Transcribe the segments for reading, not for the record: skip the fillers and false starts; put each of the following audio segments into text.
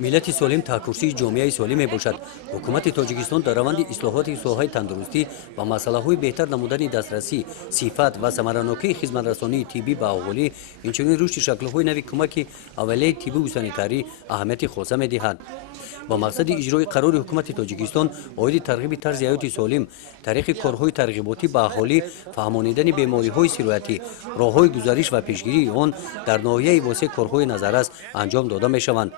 ملت سالم تکرسی جامعه سالم باشد. حکومت تاجیکستان در روند اصلاحات ساحه تندرستی و مسائل بهتر نمودن دسترسی، صفت و ثمرانوکی خدمت رسانی طبی به اهالی، اینچنین رشد شکل‌های نوی کمک اولیه طبی و سانیتاری اهمیت خاصه می‌دهند. با مقصد اجرای قرار حکومت تاجیکستان عاید ترغیب طرز حیات سالم، طریق کارهای ترغیباتی به اهالی، فهمانیدن بیماری‌های سیرویتی، راه‌های گزارش و پیشگیری آن در ناحیه واسع کارهای نظررس انجام داده می‌شوند.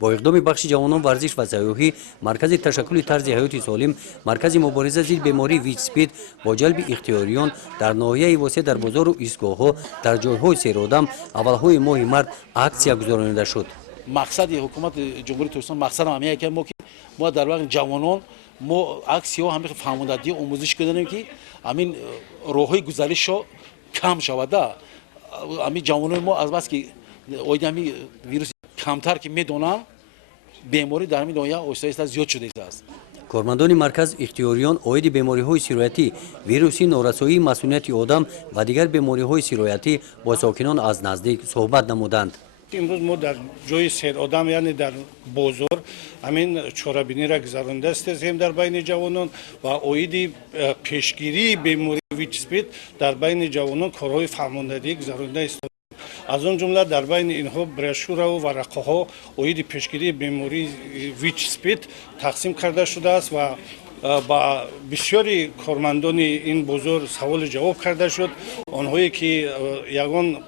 با اقدام بخش جوانان ورزش و سیاحی، مرکز تشکل طرز حیات سالم، مرکز مبارزه ضد بیماری ویچ اسپید با جلب اختیاریان در ناحیه واسع در بازار و ایستگاه‌ها در جای‌های سیرآدم اولهای ماه مارس اکسیا گذرانیده شد. مقصد حکومت جمهوری تاجیکستان مقصد همه که ما در واقع جوانان ما اکسیا همه فهموندگی آموزش کردیم که همین راههای گزارش شو کم شود. همین جوانان ما از بس که اوید همین ویروس کمتر که میدونن بیماری در همین دنیا آهسته زیاد شده است. کارمندان مرکز اختیاریان عاید بیماری‌های سیرویتی، ویروسی نارسایی مسئولیت آدم و دیگر بیماری‌های سیرویتی با ساکنان از نزدیک صحبت نمودند. امروز ما در جای سیر آدم یعنی در بازار همین چورابینی را گذرانده استیم در بین جوانان و عاید پیشگیری بیماری ویچ اسپید در بین جوانان کارهای فرماندهی گذرانده است. از اون جمله در بین اینها برشور و ورقه ها عاید پیشگیری بیماری ویچ اسپید تقسیم کرده شده است و با بسیاری کارمندان این بازار سوال جواب کرده شد. آنهایی که یگان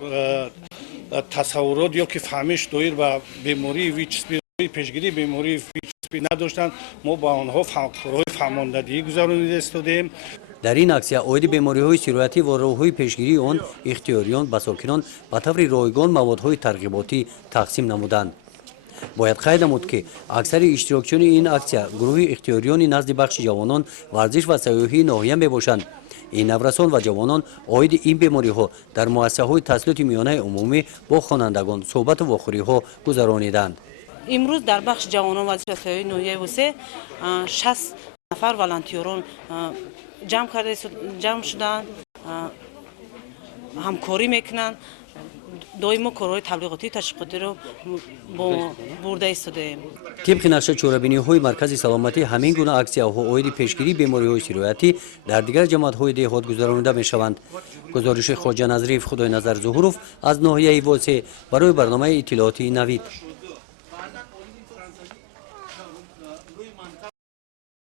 تصورات یا که فهمش دایر به بیماری ویچ اسپید پیشگیری بیماری ویچ اسپید نداشتند، ما با آنها کارهای فرماندهی گذرانیده استادیم. در این اکسیا عاید بیماری‌های سیرویتی و راه‌های پیشگیری آن اختیاریان به ساکنان به طور رایگان موادهای ترغیباتی تقسیم نمودند. باید قید نمود که اکثر اشتراکچیان این اکسیا گروه اختیاریان نزد بخش جوانان ورزش و سیاحی ناحیه میباشند. این نورسان و جوانان عاید این بیماری‌ها در مؤسسه‌های تحصیلات میانه عمومی با خوانندگان صحبت و واخوری‌ها گذرانیدند. امروز در بخش جوانان ورزش و سیاحی ناحیه وسه 60 نفر والنتیران جمع شدند، همکاری میکنند. دائما کارهای تبلیغاتی تشویقاتی رو برده ایستادیم. طبق نقشه چورابینی‌های مرکز سلامتی همین گونه اکسیاها عاید پیشگیری بیماری‌های سیرویتی در دیگر جماعت‌های دهات گذرانیده می‌شوند. گزارش خواجه نظریف خدای نظر ظهوروف از ناحیه واسع برای برنامه اطلاعاتی نوید.